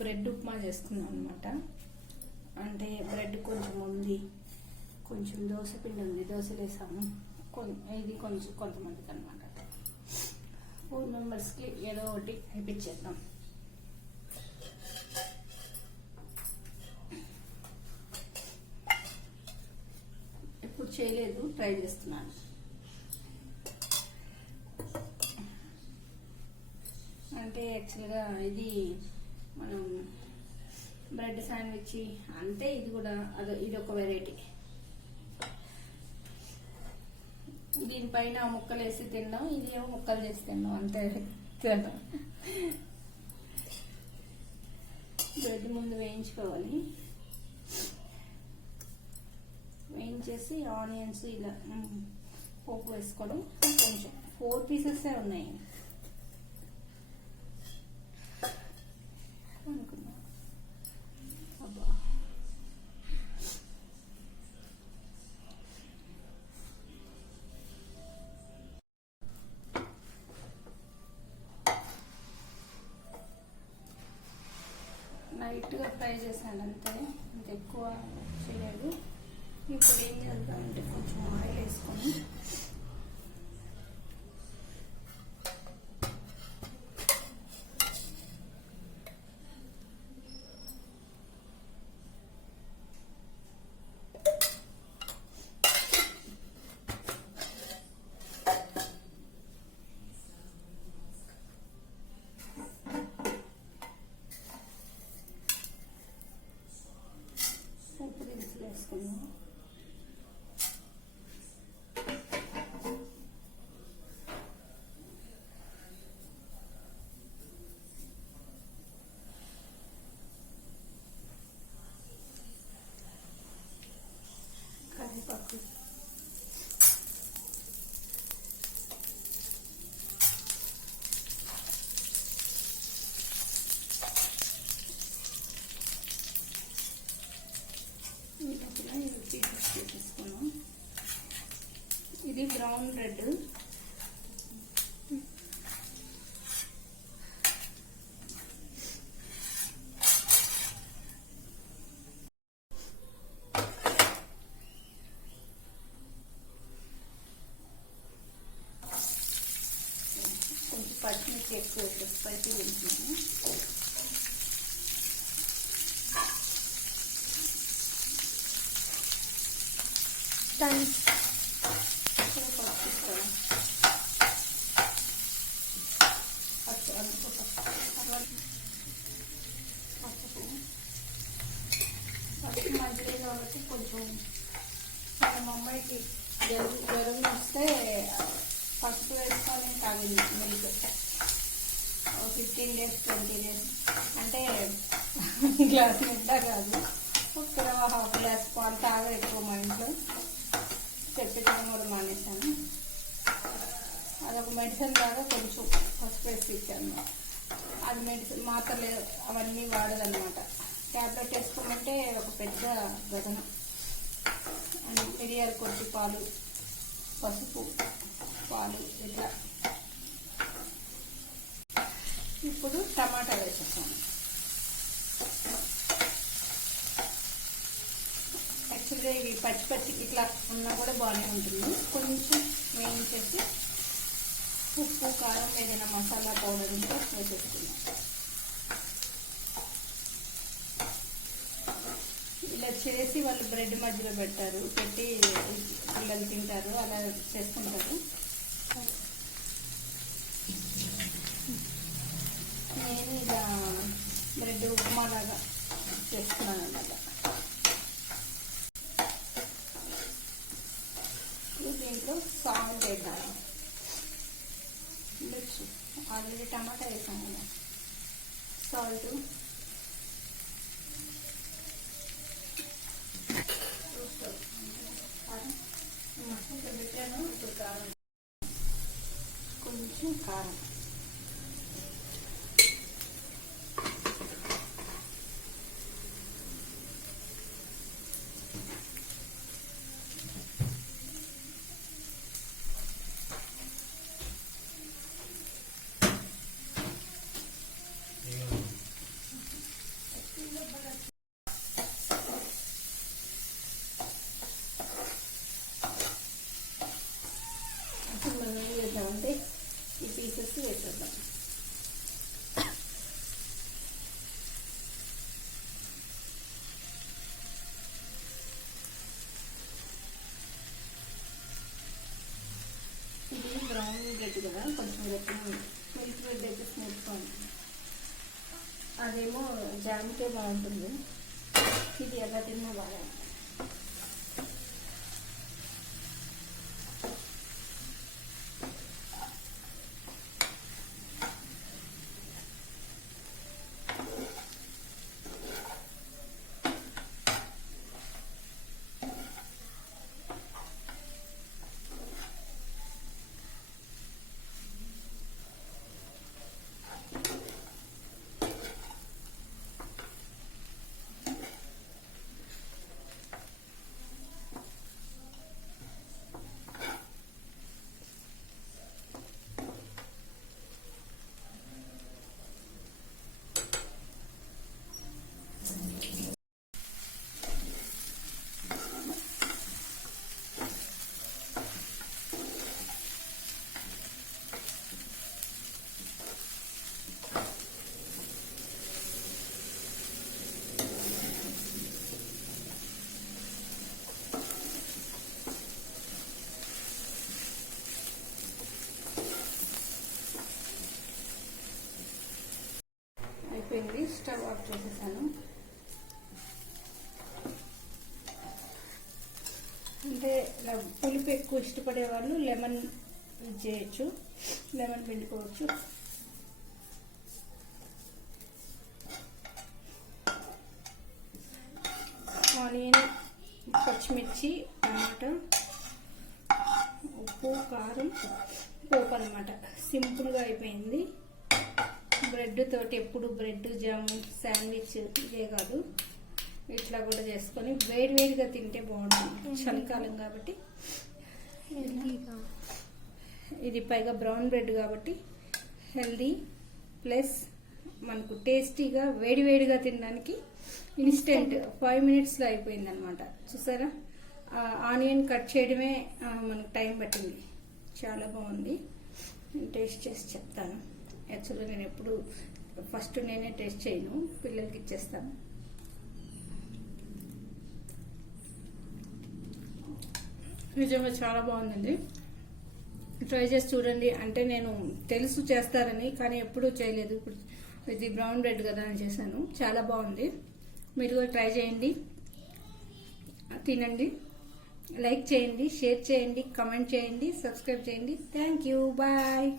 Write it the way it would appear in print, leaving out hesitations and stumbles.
Bread upma చేసుకున్నాం అనమాట. అంటే బ్రెడ్ కొంచెం ఉంది, కొంచెం దోశ పిండి ఉంది, దోశలు వేసాము. ఇది కొంచెం కొంతమందికి అనమాట. 4 మెంబర్స్కి ఏదో ఒకటి అయిపించేద్దాం. ఎప్పుడు చేయలేదు, ట్రై చేస్తున్నాను. అంటే యాక్చువల్గా ఇది మనం బ్రెడ్ శాండ్విచ్ అంటే ఇది కూడా ఇది ఒక వెరైటీ. దీనిపైన ముక్కలు వేసి తిన్నాం, ఇది ఏమో ముక్కలు చేసి తిన్నాం అంతే. తిన్నాం బ్రెడ్ ముందు వేయించుకోవాలి. వేయించేసి ఆనియన్స్ ఇలా పోపు వేసుకోవడం. కొంచెం 4 పీసెస్ ఉన్నాయి అనుకున్నా. అబ్బా లైట్గా ఫ్రై చేశాను అంతే, అంత ఎక్కువ చేయలేదు. ఇప్పుడు ఏం చేద్దామంటే కొంచెం ఆయిల్ వేసుకొని ఉప్పు దినుసులు వేసుకున్నాం. కరివేపాకు, తీసుకున్నాం. ఇది బ్రౌన్ బ్రెడ్. కొంచెం పచ్చిమిర్చి ఎక్కువ స్పైసీ వేసుకున్నాను. మంచిగా కాబట్టి కొంచెం మా అమ్మాయికి జ్వరం వస్తే పసుపు వేసుకొని తాగింది మిల్క్. 15 days 20 days అంటే గ్లాస్ నిండా కాదు, ఒక 1/2 గ్లాస్ పాలు తాగా ఎక్కువ మా ఇంట్లో. చెప్పడం కూడా మానేశాను. అదొక మెడిసిన్ లాగా కొంచెం పసుపు వేసి ఇచ్చాను. అది మెడిసిన్ మాత్రలు అవన్నీ వాడదన్నమాట. ట్యాబ్లెట్ వేసుకోమంటే ఒక పెద్ద గదన. మిరియాలు కొద్ది పాలు, పసుపు, పాలు ఇట్లా. ఇప్పుడు టమాటా వేసేసాను. యాక్చువల్గా ఇవి పచ్చి ఇట్లా ఉన్నా కూడా బాగానే ఉంటుంది. కొంచెం వేయించేసి ఉప్పు, కారం, ఏదైనా మసాలా పౌడర్ ఉంటే వేసేసుకున్నాం. ఇలా చేసి వాళ్ళు బ్రెడ్ మధ్యలో పెట్టి పిల్లలు తింటారు, అలా చేసుకుంటారు. నేను ఇలా బ్రెడ్ ఉప్మా లాగా చేస్తున్నాను అన్నమాట. దీంట్లో సాల్ట్ వేద్దాము. మిర్చి ఆల్రెడీ టమాటా వేసాను కదా, సాల్ట్, పెట్టాను. ఇప్పుడు కారం, కొంచెం కారం, అదేమో జామ్కే బాగుంటుంది, ఇది ఎలా తిన్నా బాగా. అయిపోయింది, స్టవ్ ఆఫ్ చేసేసాను. అంటే పులుపు ఎక్కువ ఇష్టపడే వాళ్ళు లెమన్ చేయొచ్చు, లెమన్ పిండుకోవచ్చు. ఆనియన్, పచ్చిమిర్చి, టమాటా, ఉప్పు, కారం, పోపు అనమాట. సింపుల్గా అయిపోయింది. బ్రెడ్ తోటి ఎప్పుడు బ్రెడ్ జామ్ శాండ్విచ్ ఇదే కాదు, ఇట్లా కూడా చేసుకొని వేడివేడిగా తింటే బాగుంటుంది. చలికాలం కాబట్టి ఇది పైగా బ్రౌన్ బ్రెడ్ కాబట్టి హెల్దీ ప్లస్ మనకు టేస్టీగా వేడివేడిగా తినడానికి ఇన్స్టెంట్ 5 minutesలో అయిపోయింది అనమాట. చూసారా, ఆనియన్ కట్ చేయడమే మనకు టైం పట్టింది. చాలా బాగుంది. టేస్ట్ చేసి చెప్తాను. యాక్చువల్గా నేను ఎప్పుడు ఫస్ట్ నేనే టేస్ట్ చేయను, పిల్లలకి ఇచ్చేస్తాను. నిజంగా చాలా బాగుందండి, ట్రై చేసి చూడండి. అంటే నేను తెలుసు చేస్తారని, కానీ ఎప్పుడూ చేయలేదు. ఇప్పుడు ఇది బ్రౌన్ బ్రెడ్ కదా అని చేశాను. చాలా బాగుంది. మీరు కూడా ట్రై చేయండి, తినండి, లైక్ చేయండి, షేర్ చేయండి, కామెంట్ చేయండి, సబ్స్క్రైబ్ చేయండి. Thank you, bye.